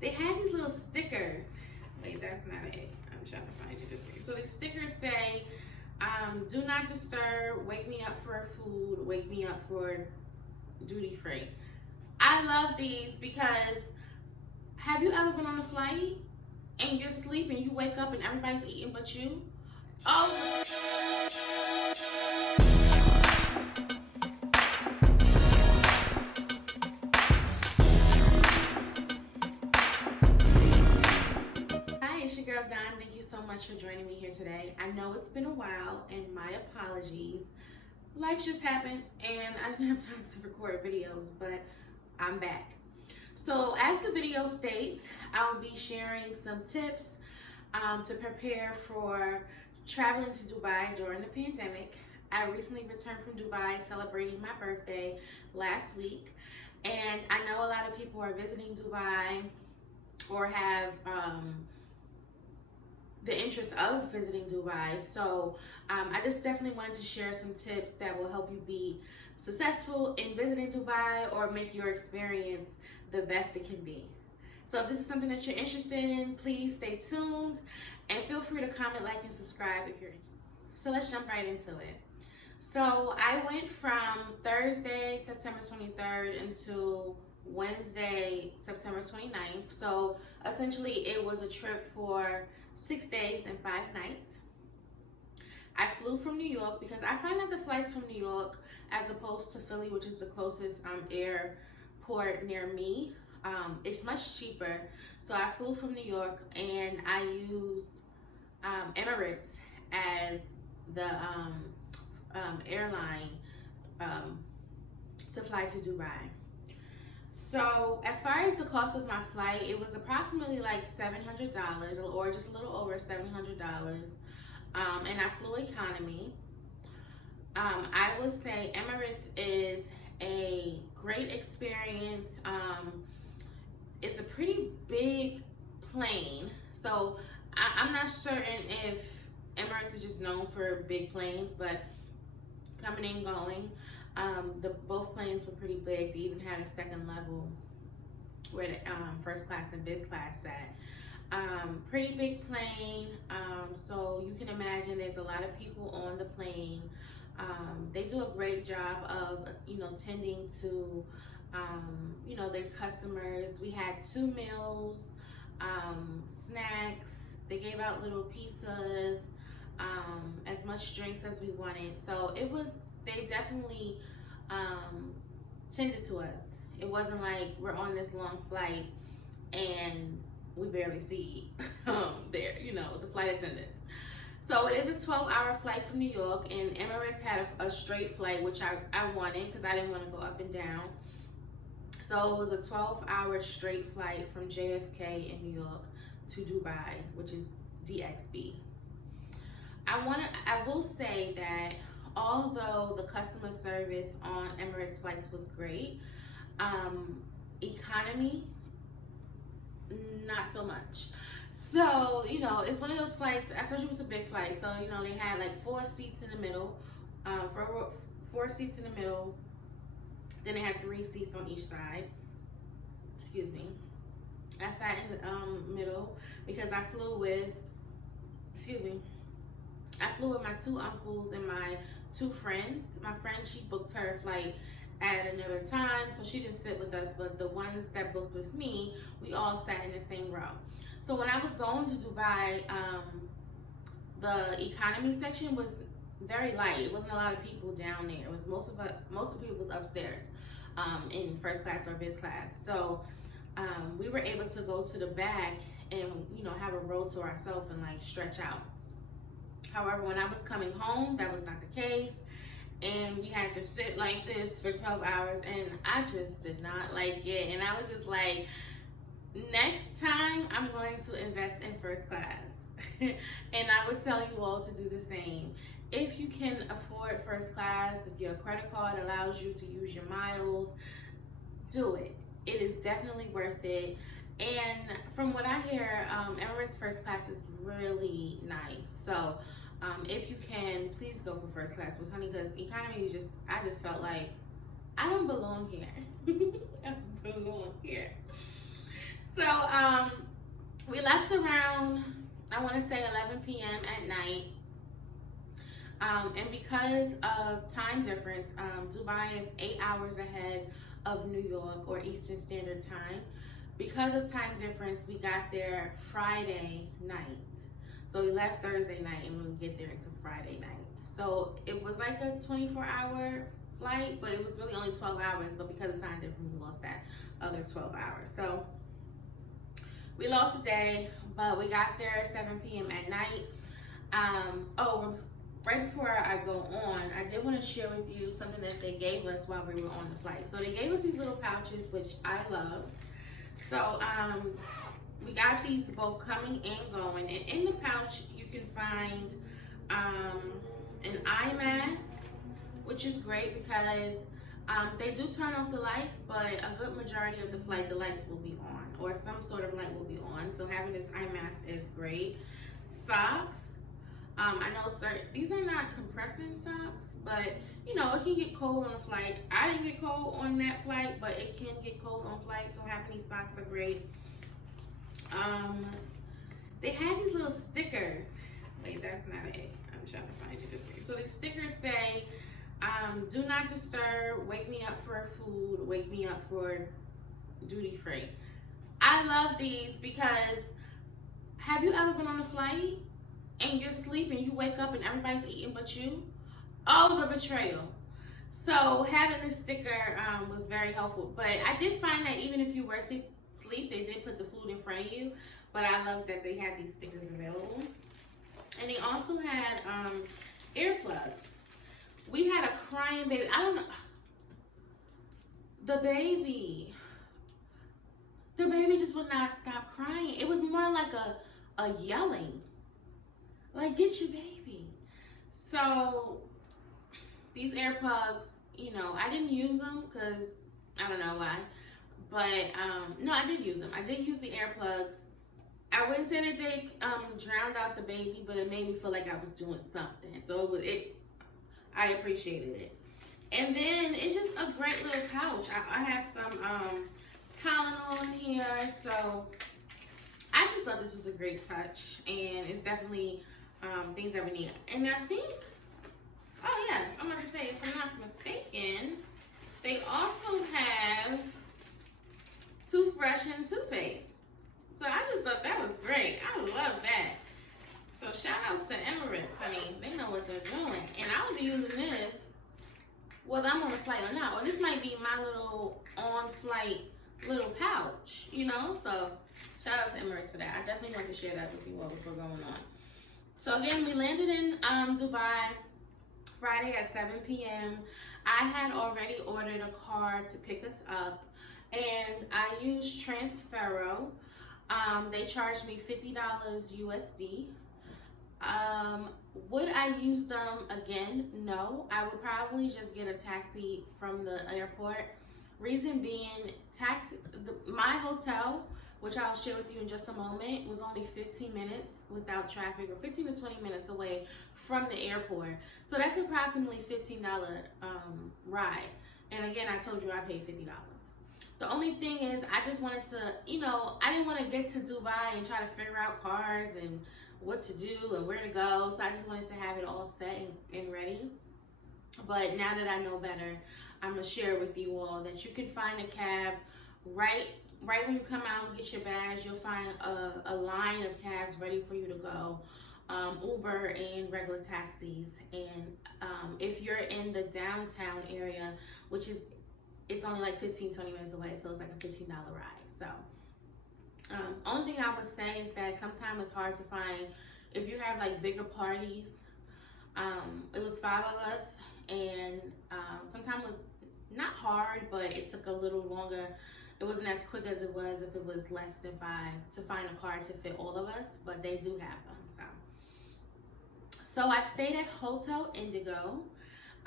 they had these little stickers. Wait, that's not it. I'm trying to find you the sticker. So the stickers say, do not disturb, wake me up for food, wake me up for duty free. I love these because have you ever been on a flight and you're sleeping, you wake up and everybody's eating but you? Oh. Girl Don, thank you so much for joining me here today. I know it's been a while and my apologies. Life just happened and I didn't have time to record videos, but I'm back. So as the video states, I'll be sharing some tips to prepare for traveling to Dubai during the pandemic. I recently returned from Dubai celebrating my birthday last week, and I know a lot of people are visiting Dubai or have the interest of visiting Dubai. So I just definitely wanted to share some tips that will help you be successful in visiting Dubai or make your experience the best it can be. So if this is something that you're interested in, please stay tuned and feel free to comment, like, and subscribe if you're interested. So let's jump right into it. So I went from Thursday, September 23rd until Wednesday, September 29th. So essentially it was a trip for 6 days and 5 nights. I flew from New York because I find that the flights from New York, as opposed to Philly, which is the closest airport near me, it's much cheaper. So I flew from New York and I used Emirates as the airline to fly to Dubai. So as far as the cost of my flight, it was approximately like $700 or just a little over $700. And I flew economy. I would say Emirates is a great experience. It's a pretty big plane. So I'm not certain if Emirates is just known for big planes, but coming and going, both planes were pretty big. They even had a second level where the first class and biz class sat. Pretty big plane, so you can imagine there's a lot of people on the plane. They do a great job of, tending to, their customers. We had 2 meals, snacks. They gave out little pizzas, as much drinks as we wanted. So they definitely tended to us. It wasn't like we're on this long flight and we barely see the flight attendants. So it is a 12-hour flight from New York, and Emirates had a straight flight, which I wanted because I didn't want to go up and down. So it was a 12-hour straight flight from JFK in New York to Dubai, which is DXB. I will say that although the customer service on Emirates flights was great, economy, not so much. So, it's one of those flights, I told you it was a big flight. So, they had like 4 seats in the middle, 4 seats in the middle. Then they had 3 seats on each side. Excuse me. I sat in the middle because I flew with my 2 uncles and my 2 friends. My friend, she booked her flight at another time, so she didn't sit with us, but the ones that booked with me, we all sat in the same row. So when I was going to Dubai, the economy section was very light. It wasn't a lot of people down there. It was most of the people was upstairs in first class or biz class. So we were able to go to the back and have a row to ourselves and like stretch out. However, when I was coming home, that was not the case, and we had to sit like this for 12 hours, and I just did not like it. And I was just like, next time I'm going to invest in first class. And I would tell you all to do the same. If you can afford first class, if your credit card allows you to use your miles, do it. It is definitely worth it. And from what I hear, Emirates first class is really nice. So if you can, please go for first class with honey, because economy, I just felt like I don't belong here. I don't belong here. So we left around, I want to say 11 p.m. at night. And because of time difference, Dubai is 8 hours ahead of New York, or Eastern Standard Time. Because of time difference, we got there Friday night. So we left Thursday night and we would get there until Friday night. So it was like a 24-hour flight, but it was really only 12 hours. But because of time difference, we lost that other 12 hours. So we lost a day, but we got there at 7 p.m. at night. Right before I go on, I did want to share with you something that they gave us while we were on the flight. So they gave us these little pouches, which I love. So we got these both coming and going. And in the pouch, you can find an eye mask, which is great because they do turn off the lights, but a good majority of the flight, the lights will be on, or some sort of light will be on. So having this eye mask is great. Socks. I know these are not compressing socks, but you know, it can get cold on a flight. I didn't get cold on that flight, but it can get cold on flights, so having these socks are great. They had these little stickers. Wait, that's not it. I'm trying to find you the stickers. So the stickers say, do not disturb, wake me up for food, wake me up for duty free. I love these because, have you ever been on a flight and you're sleeping, you wake up and everybody's eating but you? Oh, the betrayal. So having this sticker was very helpful. But I did find that even if you were asleep, they did put the food in front of you. But I love that they had these stickers available. And they also had earplugs. We had a crying baby. I don't know. The baby just would not stop crying. It was more like a yelling. Like, get your baby. So these earplugs, you know, I didn't use them because I don't know why. But no, I did use them. I did use the earplugs. I wouldn't say that they drowned out the baby, but it made me feel like I was doing something. So I appreciated it. And then it's just a great little pouch. I have some Tylenol in here, so I just thought this was a great touch, and it's definitely things that we need. And I think, oh yes, I'm going to say, if I'm not mistaken, they also have toothbrush and toothpaste. So I just thought that was great. I love that. So shout outs to Emirates, honey. They know what they're doing. And I'll be using this whether I'm on a flight or not. Or this might be my little on-flight little pouch, you know? So shout out to Emirates for that. I definitely want to share that with you all before going on. So again, we landed in Dubai Friday at 7 p.m. I had already ordered a car to pick us up, and I used Transfero. They charged me $50 USD. Would I use them again? No. I would probably just get a taxi from the airport. Reason being, my hotel, which I'll share with you in just a moment, was only 15 minutes without traffic, or 15 to 20 minutes away from the airport. So that's approximately $15 ride. And again, I told you I paid $50. The only thing is, I just wanted to, you know, I didn't want to get to Dubai and try to figure out cars and what to do and where to go. So I just wanted to have it all set and ready. But now that I know better, I'm going to share with you all that you can find a cab right when you come out and get your badge. You'll find a line of cabs ready for you to go. Uber and regular taxis. And if you're in the downtown area, which is, it's only like 15-20 minutes away, so it's like a $15 ride. So only thing I would say is that sometimes it's hard to find, if you have like bigger parties. It was 5 of us, and sometimes it was not hard, but it took a little longer. It wasn't as quick as it was if it was less than 5 to find a car to fit all of us, but they do have them. So I stayed at Hotel Indigo.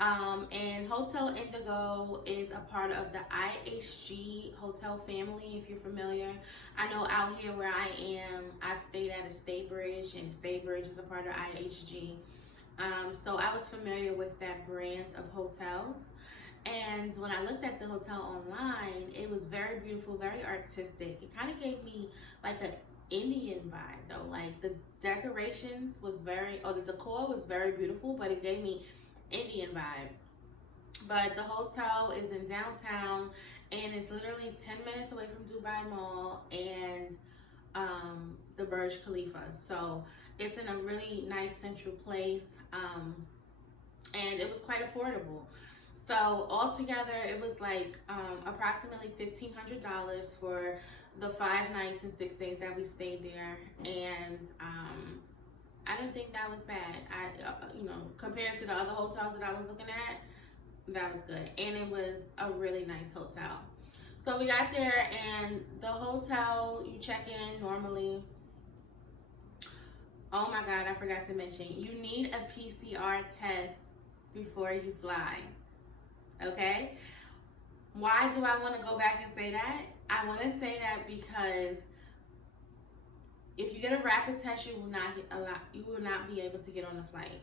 And Hotel Indigo is a part of the IHG hotel family, if you're familiar. I know out here where I am, I've stayed at a Staybridge, and Staybridge is a part of IHG. So I was familiar with that brand of hotels. And when I looked at the hotel online, it was very beautiful, very artistic. It kind of gave me like an Indian vibe though. Like the decorations was very, or the decor was very beautiful, but it gave me Indian vibe. But the hotel is in downtown, and it's literally 10 minutes away from Dubai Mall and the Burj Khalifa. So it's in a really nice central place, and it was quite affordable. So altogether, it was like approximately $1,500 for the 5 nights and 6 days that we stayed there, and I didn't think that was bad. Compared to the other hotels that I was looking at, that was good, and it was a really nice hotel. So we got there, and the hotel, you check in normally. Oh my God, I forgot to mention, you need a PCR test before you fly. Okay? Why do I want to go back and say that? I want to say that because if you get a rapid test, you will not be able to get on the flight.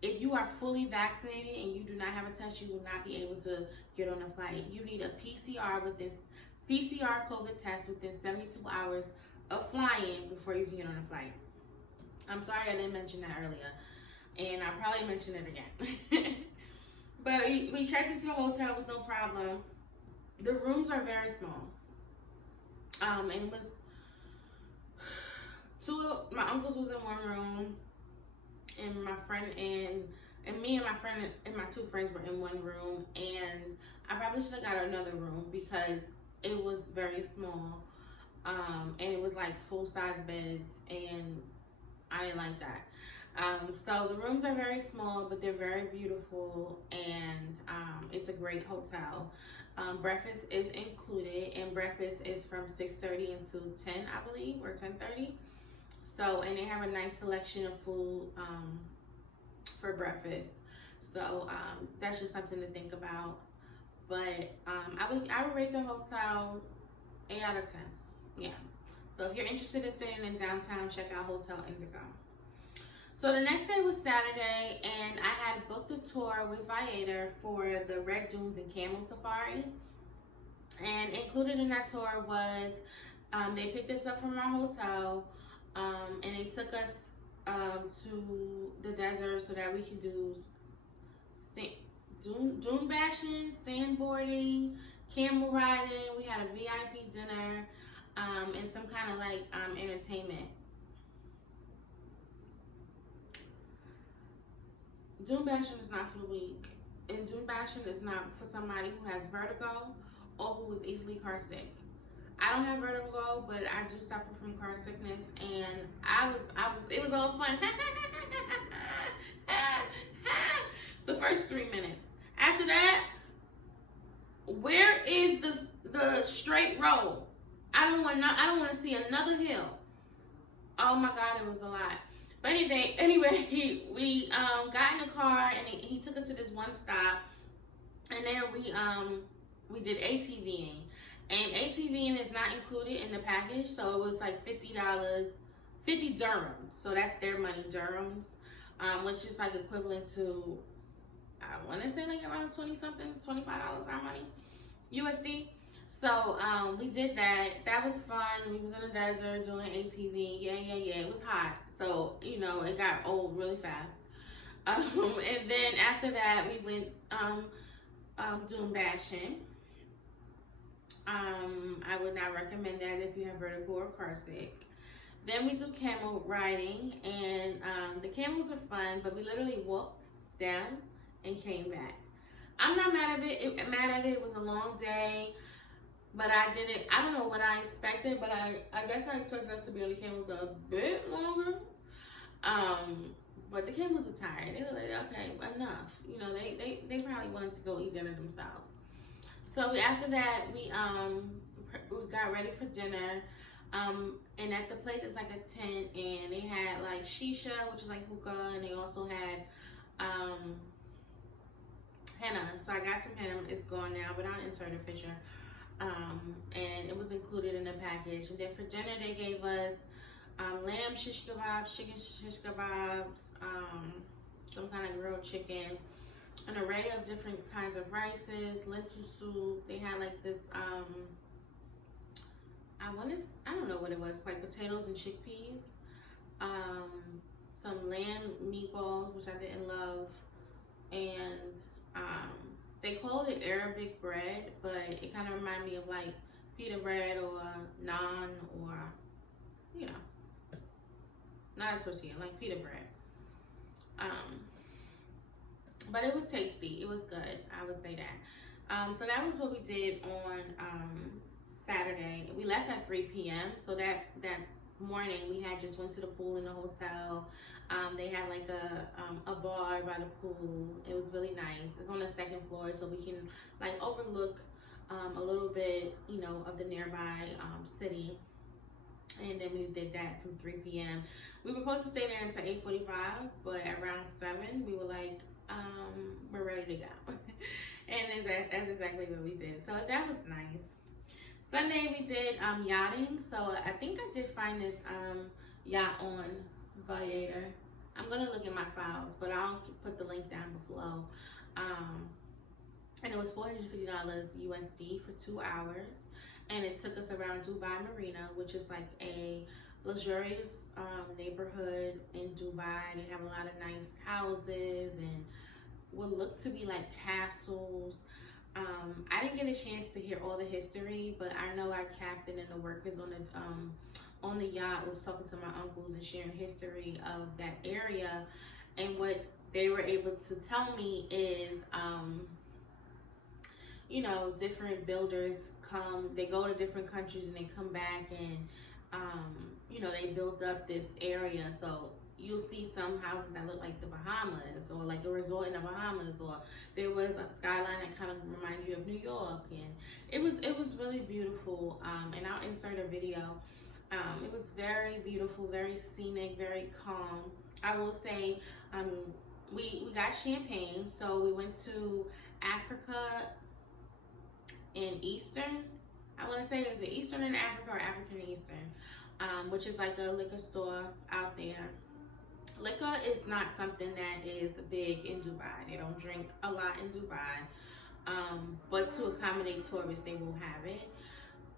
If you are fully vaccinated and you do not have a test, you will not be able to get on a flight. You need a PCR COVID test within 72 hours of flying before you can get on a flight. I'm sorry I didn't mention that earlier, and I'll probably mention it again. But we checked into the hotel, it was no problem. The rooms are very small. And it was my uncles was in one room, and my friend and me and my friend and my 2 friends were in one room, and I probably should have got another room because it was very small, and it was like full-size beds, and I didn't like that. So the rooms are very small, but they're very beautiful, and it's a great hotel. Breakfast is included, and breakfast is from 6:30 until 10, I believe, or 10:30. So, and they have a nice selection of food for breakfast. So that's just something to think about. But I would rate the hotel 8 out of 10. Yeah. So if you're interested in staying in downtown, check out Hotel Indigo. So the next day was Saturday, and I had booked a tour with Viator for the Red Dunes and Camel Safari. And included in that tour was, they picked us up from our hotel, and they took us to the desert so that we could do dune bashing, sandboarding, camel riding. We had a VIP dinner, and some kind of like entertainment. Dune bashing is not for the weak, and dune bashing is not for somebody who has vertigo or who is easily car sick. I don't have vertigo, but I do suffer from car sickness, and it was all fun. The first 3 minutes. After that, where is the straight road? I don't want to see another hill. Oh my God, it was a lot. But anyway, we got in the car, and he took us to this one stop, and then we did ATVing. And ATVing is not included in the package, so it was like $50, 50 dirhams. So that's their money, dirhams, which is like equivalent to, I want to say like around 20 something, $25 our money, USD. So we did that. That was fun. We was in the desert doing ATV. Yeah. It was hot, so you know it got old really fast. And then after that, we went dune bashing. I would not recommend that if you have vertigo or car sick. Then we do camel riding, and the camels are fun, but we literally walked down and came back. I'm not mad at it. It was a long day, but I don't know what I expected, but I guess I expected us to be on the camels a bit longer. But the camels are tired. They were like, okay, enough. You know, they probably wanted to go eat dinner themselves. So after that, we got ready for dinner, and at the place it's like a tent, and they had like shisha, which is like hookah, and they also had henna. So I got some henna. It's gone now, but I'll insert a picture. And it was included in the package. And then for dinner, they gave us lamb shish kebabs, chicken shish kebabs, some kind of grilled chicken. an array of different kinds of rices, lentil soup. They had like this I don't know what it was, like potatoes and chickpeas. Um, some lamb meatballs, which I didn't love, and they called it Arabic bread, but it kind of reminded me of like pita bread or naan, or you know, not a tortilla, like pita bread. But it was tasty. It was good. I would say that. So that was what we did on Saturday. We left at 3 p.m. So that morning we had just went to the pool in the hotel. They had like a bar by the pool. It was really nice. It's on the second floor, so we can like overlook a little bit, you know, of the nearby city. And then we did that from 3 p.m. We were supposed to stay there until 8:45, but around 7 we were like, we're ready to go. And that's exactly what we did. So that was nice. Sunday we did yachting. So I think I did find this yacht on Viator. I'm gonna look at my files, but I'll put the link down below. And it was $450 USD for 2 hours, and it took us around Dubai Marina, which is like a luxurious neighborhood in Dubai. They have a lot of nice houses and what look to be like castles. I didn't get a chance to hear all the history, but I know our captain and the workers on the yacht was talking to my uncles and sharing history of that area. And what they were able to tell me is, you know, different builders they go to different countries and they come back, and you know, they built up this area. So you'll see some houses that look like the Bahamas, or like a resort in the Bahamas, or there was a skyline that kind of reminds you of New York, and it was really beautiful. And I'll insert a video. It was very beautiful, very scenic, very calm. I will say, we got champagne, so we went to Africa and Eastern. I want to say, is it Eastern in Africa or African and Eastern, which is like a liquor store out there. Liquor is not something that is big in Dubai. They don't drink a lot in Dubai, but to accommodate tourists, they will have it.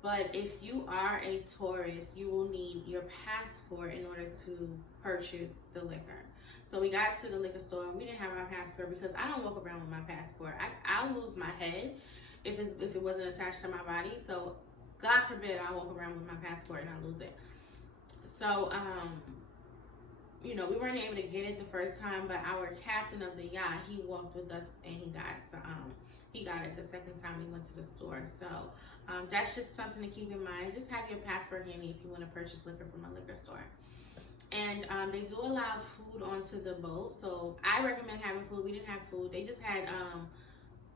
But if you are a tourist, you will need your passport in order to purchase the liquor. So we got to the liquor store and we didn't have our passport, because I don't walk around with my passport. I'll lose my head if it wasn't attached to my body. So God forbid I walk around with my passport and I lose it. So you know, we weren't able to get it the first time, but our captain of the yacht, he walked with us and he got it the second time we went to the store. So that's just something to keep in mind. Just have your passport handy if you want to purchase liquor from a liquor store. And they do allow food onto the boat, so I recommend having food. We didn't have food. They just had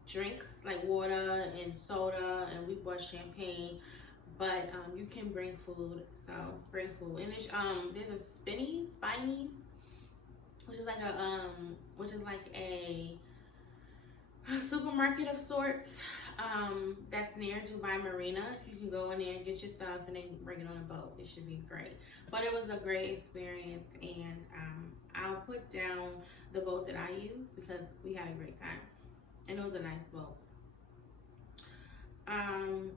drinks like water and soda, and we bought champagne. But you can bring food, so bring food. And there's a Spinies, which is like a supermarket of sorts. That's near Dubai Marina. If you can go in there and get your stuff and then bring it on a boat, it should be great. But it was a great experience, and I'll put down the boat that I used because we had a great time, and it was a nice boat.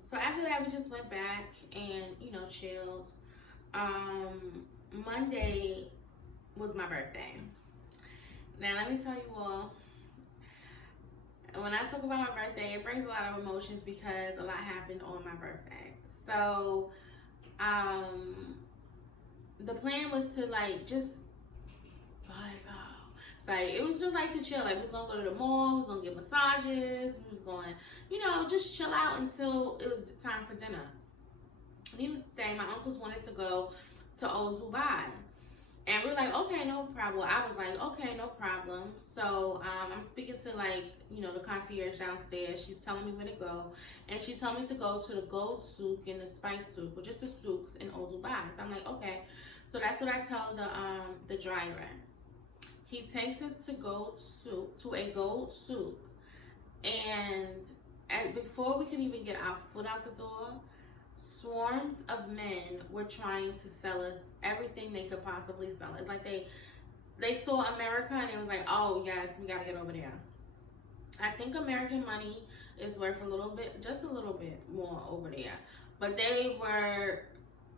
So after that, we just went back and, you know, chilled. Monday was my birthday. Now, let me tell you all, when I talk about my birthday, it brings a lot of emotions because a lot happened on my birthday. So, the plan was to like just vibe out. So it was just like to chill. Like we was gonna go to the mall, we was gonna get massages, we was going, you know, just chill out until it was time for dinner. Needless to say, my uncles wanted to go to Old Dubai. And we're like, okay, no problem. I was like, okay, no problem. So I'm speaking to, like, you know, the concierge downstairs. She's telling me where to go. And she told me to go to the gold souk and the spice souk, or just the souks in Old Dubai. So I'm like, okay. So that's what I tell the driver. He takes us to a gold souk. And before we could even get our foot out the door, swarms of men were trying to sell us everything they could possibly sell. It's like they saw America and it was like, oh yes, we gotta get over there. I think American money is worth a little bit, just a little bit more over there. But they were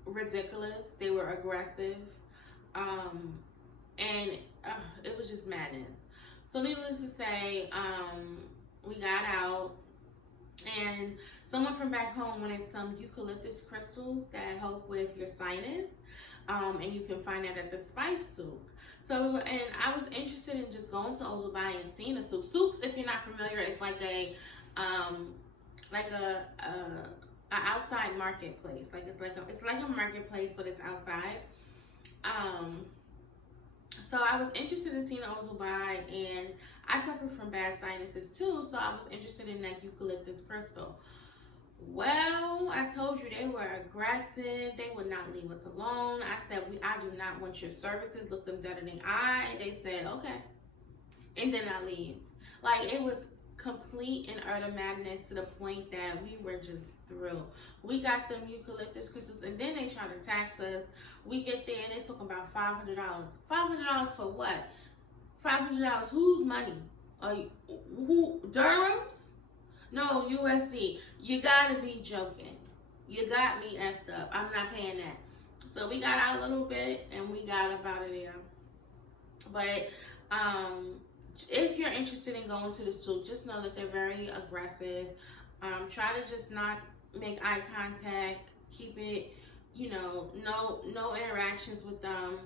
ridiculous. They were aggressive. Um, and it was just madness. So needless to say, we got out, and someone from back home wanted some eucalyptus crystals that help with your sinus, and you can find that at the spice souk. So, and I was interested in just going to Old Dubai and seeing the souk. Souks, if you're not familiar, it's like um, a outside marketplace. Like it's like a marketplace, but it's outside. Um, so I was interested in seeing Old Dubai, and I suffer from bad sinuses too. So I was interested in that eucalyptus crystal. Well, I told you they were aggressive. They would not leave us alone. I said, I do not want your services. Look them dead in the eye. They said, okay. And then I leave. Like, it was complete and utter madness to the point that we were just through. We got them eucalyptus crystals, and then they tried to tax us. We get there, and they talk about $500. $500 for what? $500. Whose money? Who? Dirhams? No, USD. You gotta be joking. You got me effed up. I'm not paying that. So we got our little bit, and we got up out of there. But if you're interested in going to the souk, just know that they're very aggressive. Try to just not make eye contact. Keep it, no interactions with them.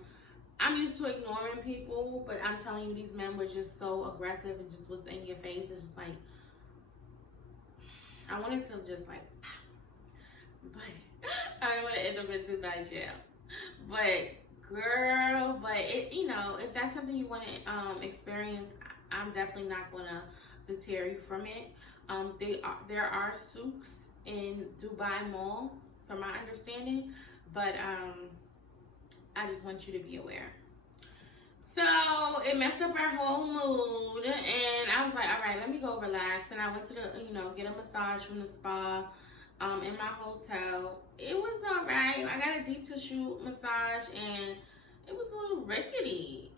I'm used to ignoring people, but I'm telling you, these men were just so aggressive and just what's in your face. It's just like, I wanted to just like, but I didn't want to end up in Dubai jail. But girl, if that's something you want to experience, I'm definitely not going to deter you from it. There are souks in Dubai Mall, from my understanding, but I just want you to be aware. So it messed up our whole mood, and I was like, all right, let me go relax. And I went to get a massage from the spa in my hotel. It was all right. I got a deep tissue massage, and it was a little rickety.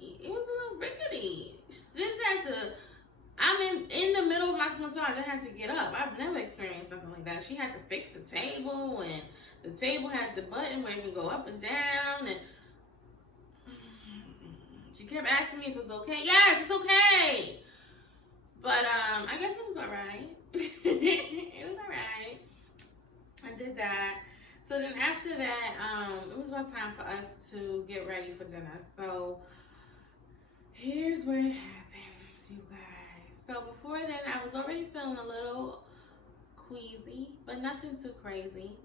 I'm in the middle of my massage. I had to get up. I've never experienced something like that. She had to fix the table, and the table had the button where it would go up and down, and she kept asking me if it was okay. Yes, it's okay. But I guess it was all right. It was all right. I did that. So then after that, it was about time for us to get ready for dinner. So here's where it happens, you guys. So before then, I was already feeling a little queasy, but nothing too crazy.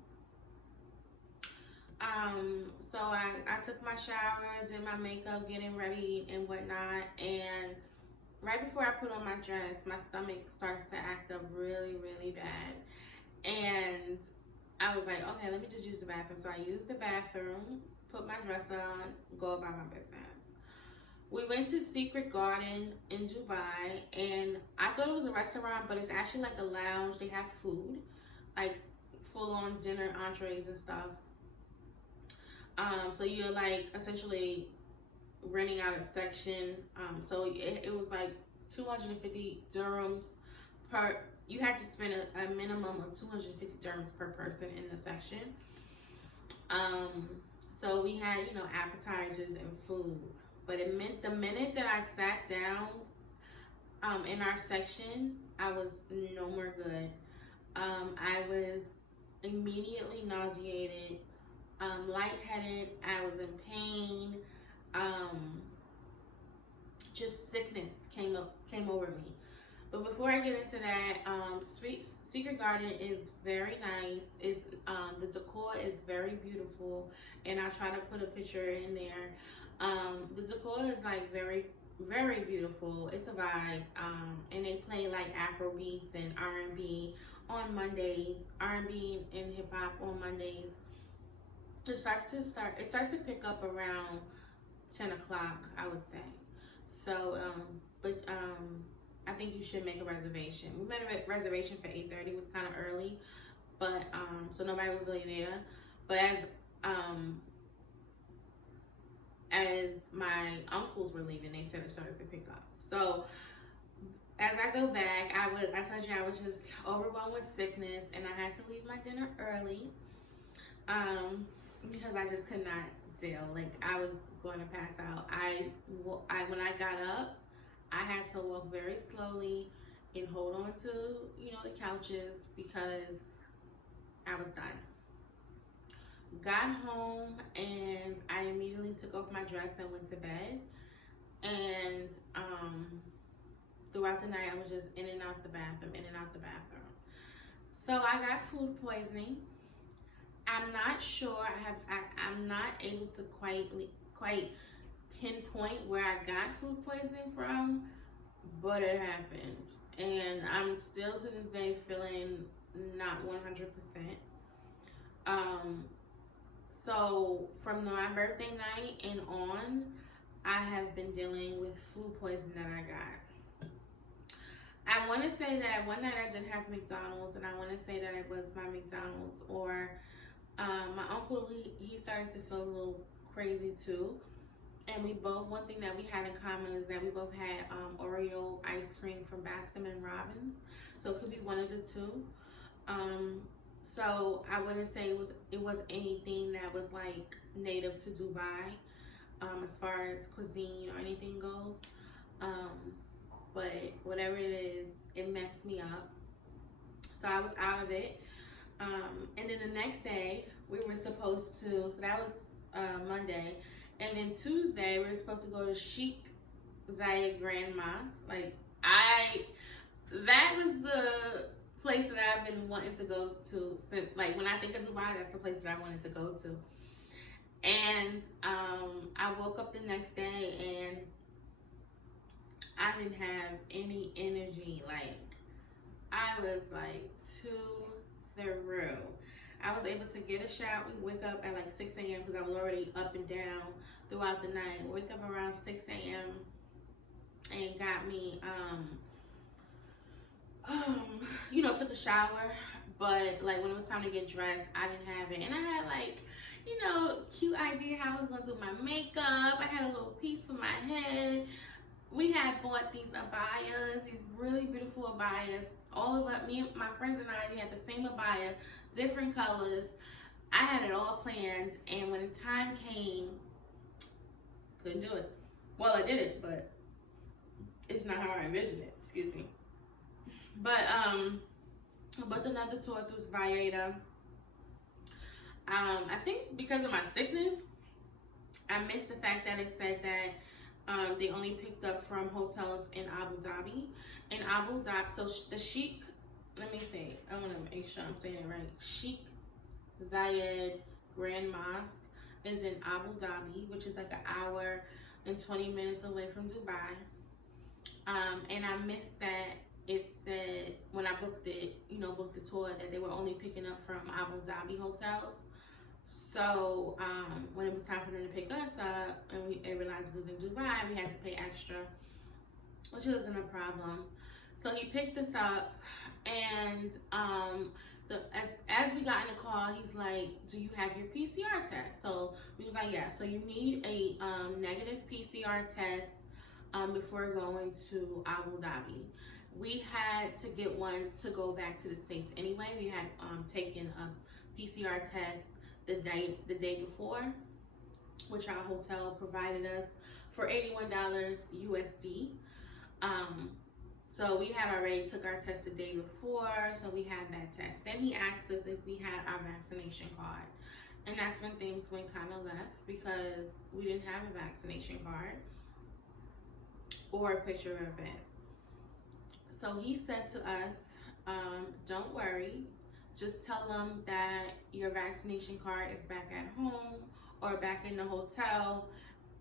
So I took my shower, did my makeup, getting ready and whatnot, and right before I put on my dress, my stomach starts to act up really, really bad. And I was like, okay, let me just use the bathroom. So I used the bathroom, put my dress on, go about my business. We went to Secret Garden in Dubai, and I thought it was a restaurant, but it's actually like a lounge. They have food, like full-on dinner, entrees and stuff. So you're like essentially renting out a section. So it was like 250 dirhams per. You had to spend a minimum of 250 dirhams per person in the section. So we had appetizers and food, but it meant the minute that I sat down in our section, I was no more good. I was immediately nauseated. Lightheaded, I was in pain, just sickness came over me. But before I get into that, Secret Garden is very nice. It's the decor is very beautiful, and I'll try to put a picture in there. The decor is like very, very beautiful. It's a vibe, and they play like Afro beats and R&B on Mondays, R&B and hip hop on Mondays. It starts to pick up around 10 o'clock, I would say. So, I think you should make a reservation. We made a reservation for 8:30. It was kind of early, but so nobody was really there. But as my uncles were leaving, they said it started to pick up. So as I go back, I told you I was just overwhelmed with sickness, and I had to leave my dinner early, because I just could not deal. Like, I was going to pass out. When I got up, I had to walk very slowly and hold on to, the couches, because I was done. Got home and I immediately took off my dress and went to bed. And throughout the night, I was just in and out the bathroom, in and out the bathroom. So I got food poisoning. I'm not sure. I'm not able to quite pinpoint where I got food poisoning from, but it happened, and I'm still to this day feeling not 100%. So from my birthday night and on, I have been dealing with food poisoning that I got. I want to say that one night I did have McDonald's, and I want to say that it was my McDonald's, or my uncle, he started to feel a little crazy too. And one thing that we had in common is that we both had Oreo ice cream from Baskin Robbins. So it could be one of the two. So I wouldn't say it was anything that was like native to Dubai, as far as cuisine or anything goes. But whatever it is, it messed me up. So I was out of it. And then the next day, we were supposed to, so that was Monday. And then Tuesday, we were supposed to go to Sheikh Zayed Grand Mosque. That was the place that I've been wanting to go to since, when I think of Dubai, that's the place that I wanted to go to. And I woke up the next day and I didn't have any energy. I was to the roof. I was able to get a shower. We wake up at 6 a.m. because I was already up and down throughout the night. Wake up around 6 a.m. and got me, took a shower. But when it was time to get dressed, I didn't have it. And I had cute idea how I was gonna do my makeup. I had a little piece for my head. We had bought these abayas, these really beautiful abayas. All of us, me and my friends and I, we had the same abaya, different colors. I had it all planned, and when the time came, couldn't do it. Well, I did it, but it's not how I envisioned it. Excuse me. But I booked another tour through Valletta. I think because of my sickness, I missed the fact that it said that they only picked up from hotels in Abu Dhabi. In Abu Dhabi, so the Sheikh, let me see, I want to make sure I'm saying it right. Sheikh Zayed Grand Mosque is in Abu Dhabi, which is an hour and 20 minutes away from Dubai. And I missed that it said, when I booked it, booked the tour, that they were only picking up from Abu Dhabi hotels. So when it was time for them to pick us up, and we realized it was in Dubai, we had to pay extra, which wasn't a problem. So he picked us up, and as we got in the car, he's like, "Do you have your PCR test?" So we was like, "Yeah." So you need a negative PCR test before going to Abu Dhabi. We had to get one to go back to the States anyway. We had taken a PCR test the day before, which our hotel provided us for $81 USD. So we had already took our test the day before, so we had that test. Then he asked us if we had our vaccination card. And that's when things went kind of left, because we didn't have a vaccination card or a picture of it. So he said to us, don't worry, just tell them that your vaccination card is back at home or back in the hotel,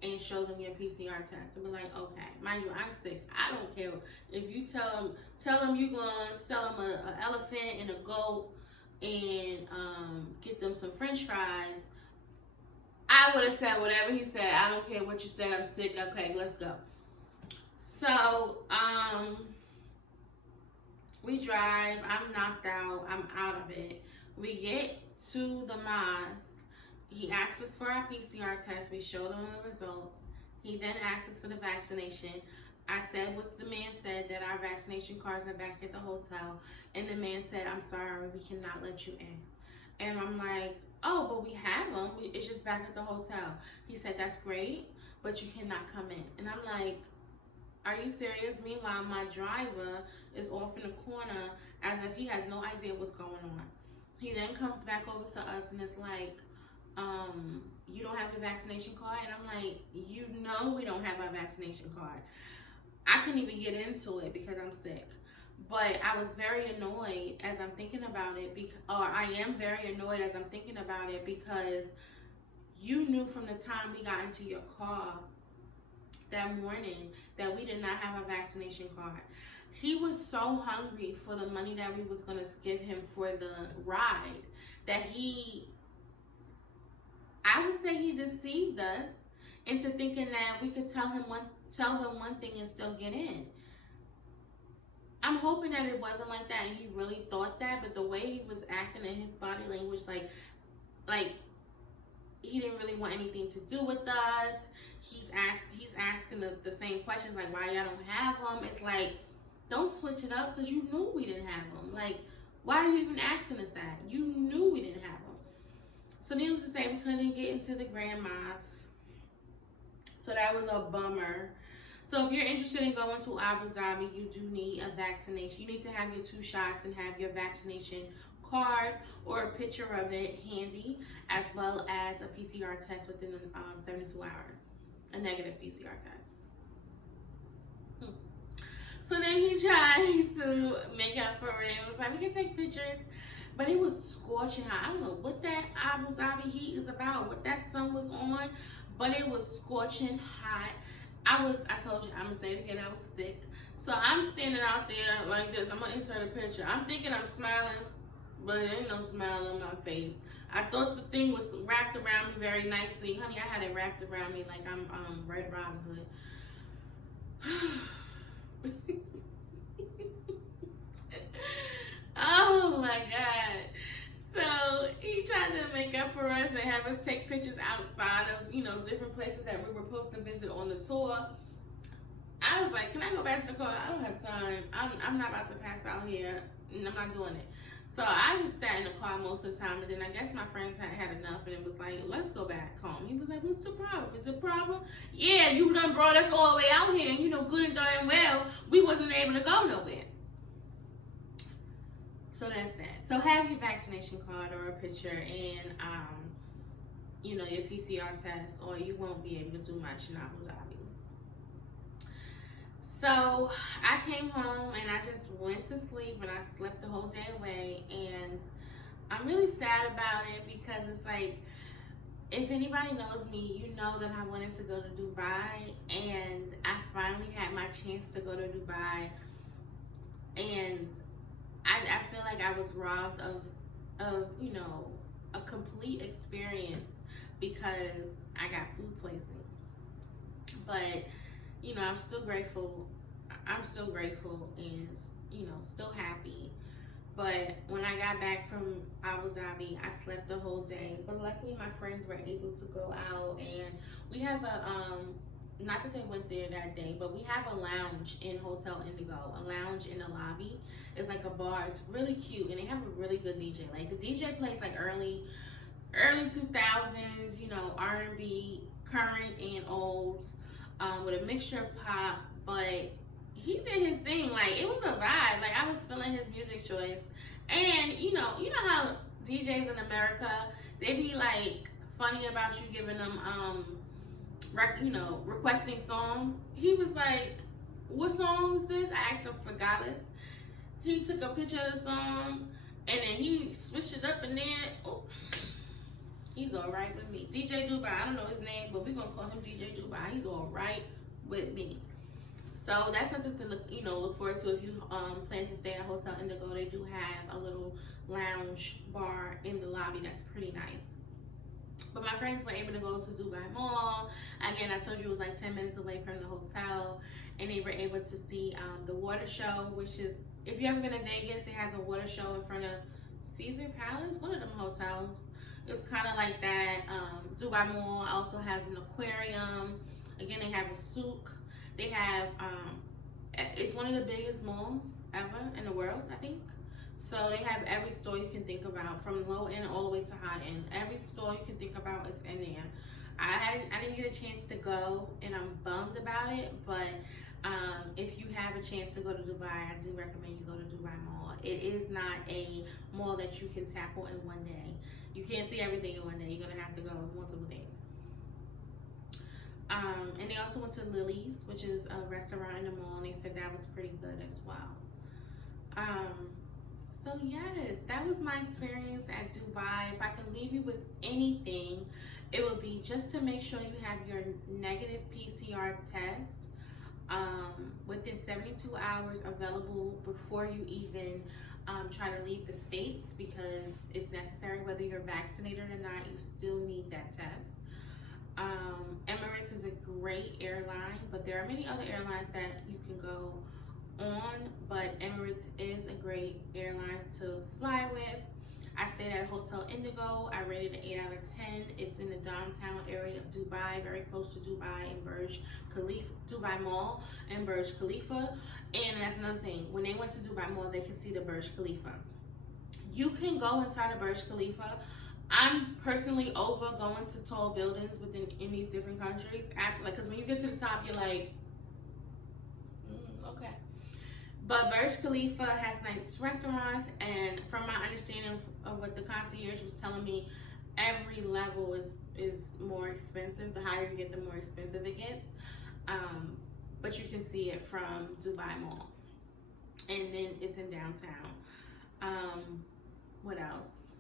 and show them your PCR test. And we're like, okay. Mind you, I'm sick. I don't care if you tell them you're gonna sell them an elephant and a goat and get them some French fries. I would have said whatever he said. I don't care what you said. I'm sick. Okay, let's go. So we drive. I'm knocked out. I'm out of it. We get to the mosque. He asked us for our PCR test. We showed him the results. He then asked us for the vaccination. I said what the man said, that our vaccination cards are back at the hotel. And the man said, I'm sorry, we cannot let you in. And I'm like, oh, but we have them. It's just back at the hotel. He said, that's great, but you cannot come in. And I'm like, are you serious? Meanwhile, my driver is off in the corner as if he has no idea what's going on. He then comes back over to us and it's like, you don't have your vaccination card? And I'm like, you know we don't have our vaccination card. I couldn't even get into it because I'm sick. But I was very annoyed as I'm thinking about it, I am very annoyed as I'm thinking about it because you knew from the time we got into your car that morning that we did not have a vaccination card. He was so hungry for the money that we was going to give him for the ride that I would say he deceived us into thinking that we could tell them one thing and still get in. I'm hoping that it wasn't like that and he really thought that, but the way he was acting and his body language, like he didn't really want anything to do with us. He's asking the same questions, like, why y'all don't have them? It's like, don't switch it up because you knew we didn't have them. Like, why are you even asking us that? You knew we didn't have them. So needless to say, we couldn't get into the Grand Mosque. So that was a bummer. So if you're interested in going to Abu Dhabi, you do need a vaccination. You need to have your 2 shots and have your vaccination card or a picture of it handy, as well as a PCR test within 72 hours, a negative PCR test. So then he tried to make up for it. It was like, we can take pictures, but it was scorching hot. I don't know what that Abu Dhabi heat is about, what that sun was on, but it was scorching hot. I told you, I'm gonna say it again, I was sick. So I'm standing out there like this. I'm gonna insert a picture. I'm thinking I'm smiling, but there ain't no smile on my face. I thought the thing was wrapped around me very nicely. Honey, I had it wrapped around me like I'm Red Robin Hood. Oh my God. So he tried to make up for us and have us take pictures outside of, different places that we were supposed to visit on the tour. I was like, can I go back to the car? I don't have time. I'm not about to pass out here, and I'm not doing it. So I just sat in the car most of the time, and then I guess my friends had enough, and it was like, let's go back home. He was like, what's the problem? Is it a problem? Yeah, you done brought us all the way out here, and good and darn well, we wasn't able to go nowhere. So that's that. So have your vaccination card or a picture and, your PCR test, or you won't be able to do much in Abu Dhabi. So I came home and I just went to sleep and I slept the whole day away, and I'm really sad about it because it's like, if anybody knows me, you know that I wanted to go to Dubai, and I finally had my chance to go to Dubai, and I feel like I was robbed of a complete experience because I got food poisoning. But I'm still grateful. I'm still grateful and still happy. But when I got back from Abu Dhabi, I slept the whole day. But luckily, my friends were able to go out, and we have not that they went there that day, but we have a lounge in Hotel Indigo, a lounge in the lobby. It's like a bar. It's really cute, and they have a really good DJ. Like, the DJ plays like early 2000s, R&B, current and old, with a mixture of pop. But he did his thing. Like, it was a vibe. Like, I was feeling his music choice. And you know how DJs in America, they be like funny about you giving them requesting songs. He was like, what song is this? I asked him for Goddess. He took a picture of the song and then he switched it up, and then he's all right with me. DJ Dubai, I don't know his name, but we're gonna call him DJ Dubai. He's all right with me. So that's something to look forward to if you plan to stay at Hotel Indigo. They do have a little lounge bar in the lobby that's pretty nice. But my friends were able to go to Dubai Mall. Again, I told you it was like 10 minutes away from the hotel, and they were able to see the water show, which is, if you ever been to Vegas, it has a water show in front of Caesar Palace, one of them hotels. It's kind of like that. Dubai Mall also has an aquarium. Again, they have a souk. They have, it's one of the biggest malls ever in the world, I think. So they have every store you can think about, from low end all the way to high end. Every store you can think about is in there. I didn't get a chance to go, and I'm bummed about it. But if you have a chance to go to Dubai, I do recommend you go to Dubai Mall. It is not a mall that you can tackle in one day. You can't see everything in one day. You're gonna have to go multiple days. And they also went to Lily's, which is a restaurant in the mall, and they said that was pretty good as well. So yes, that was my experience at Dubai. If I can leave you with anything, it would be just to make sure you have your negative PCR test within 72 hours available before you even try to leave the States, because it's necessary. Whether you're vaccinated or not, you still need that test. Emirates is a great airline, but there are many other airlines that you can go on, but Emirates is a great airline to fly with. I stayed at a hotel Indigo. I rated it 8 out of 10. It's in the downtown area of Dubai, very close to Dubai and Burj Khalifa, Dubai Mall and Burj Khalifa. And that's another thing. When they went to Dubai Mall, they could see the Burj Khalifa. You can go inside of Burj Khalifa. I'm personally over going to tall buildings in these different countries. Because when you get to the top, you're like, okay. But Burj Khalifa has nice restaurants, and from my understanding of what the concierge was telling me, every level is more expensive. The higher you get, the more expensive it gets. But you can see it from Dubai Mall. And then it's in downtown. What else?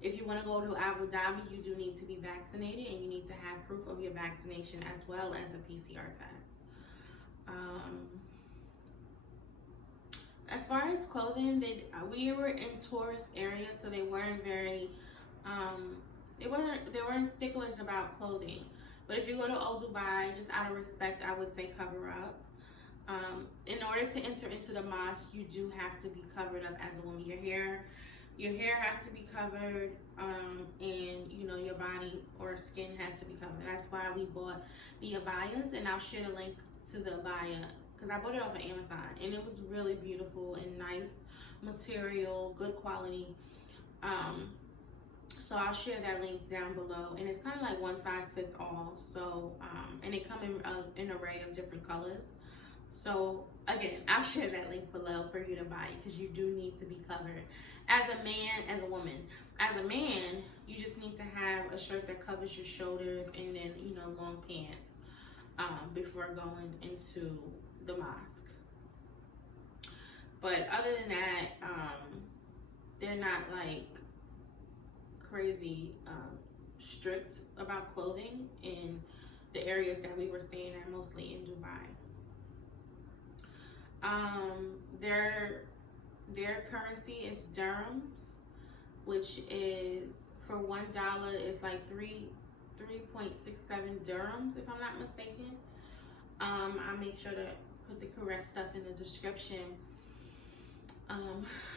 If you want to go to Abu Dhabi, you do need to be vaccinated, and you need to have proof of your vaccination as well as a PCR test. As far as clothing, we were in tourist areas, so they weren't very, they weren't sticklers about clothing. But if you go to Old Dubai, just out of respect, I would say cover up. In order to enter into the mosque, you do have to be covered up as a woman. Your hair has to be covered, and you know, your body or skin has to be covered. That's why we bought the abayas, and I'll share the link to the abaya, because I bought it off of Amazon, and it was really beautiful and nice material, good quality. So I'll share that link down below, and it's kind of like one size fits all. So and they come in an array of different colors. So again, I'll share that link below for you to buy, because you do need to be covered as a man, as a woman. As a man, you just need to have a shirt that covers your shoulders, and then, you know, long pants before going into the mosque. But other than that, they're not like crazy strict about clothing in the areas that we were staying at, mostly in Dubai. Their currency is dirhams, which is, for $1 is like 3.67 dirhams, if I'm not mistaken. I'll make sure to put the correct stuff in the description.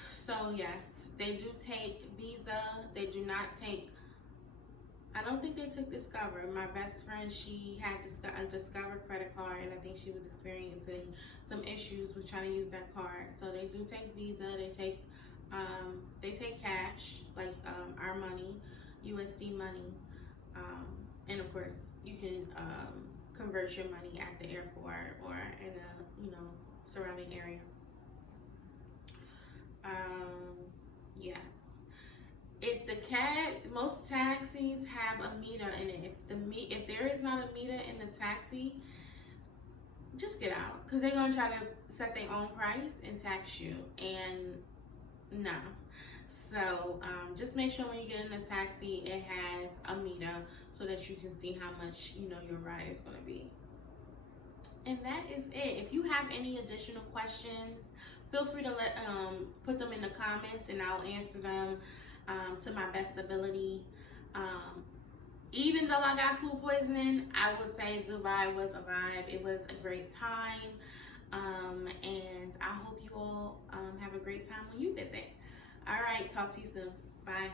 So yes, they do take Visa. They do not take, I don't think they took Discover. My best friend, she had a Discover credit card, and I think she was experiencing some issues with trying to use that card. So they do take Visa. They take cash, like our money, USD money, and of course you can convert your money at the airport or in a surrounding area. Yes. Most taxis have a meter in it. If there is not a meter in the taxi, just get out, because they're gonna try to set their own price and tax you, and no. So just make sure when you get in the taxi, it has a meter so that you can see how much your ride is gonna be. And that is it. If you have any additional questions, feel free to put them in the comments, and I'll answer them to my best ability. Even though I got food poisoning, I would say Dubai was a vibe. It was a great time, and I hope you all have a great time when you visit. All right, talk to you soon. Bye.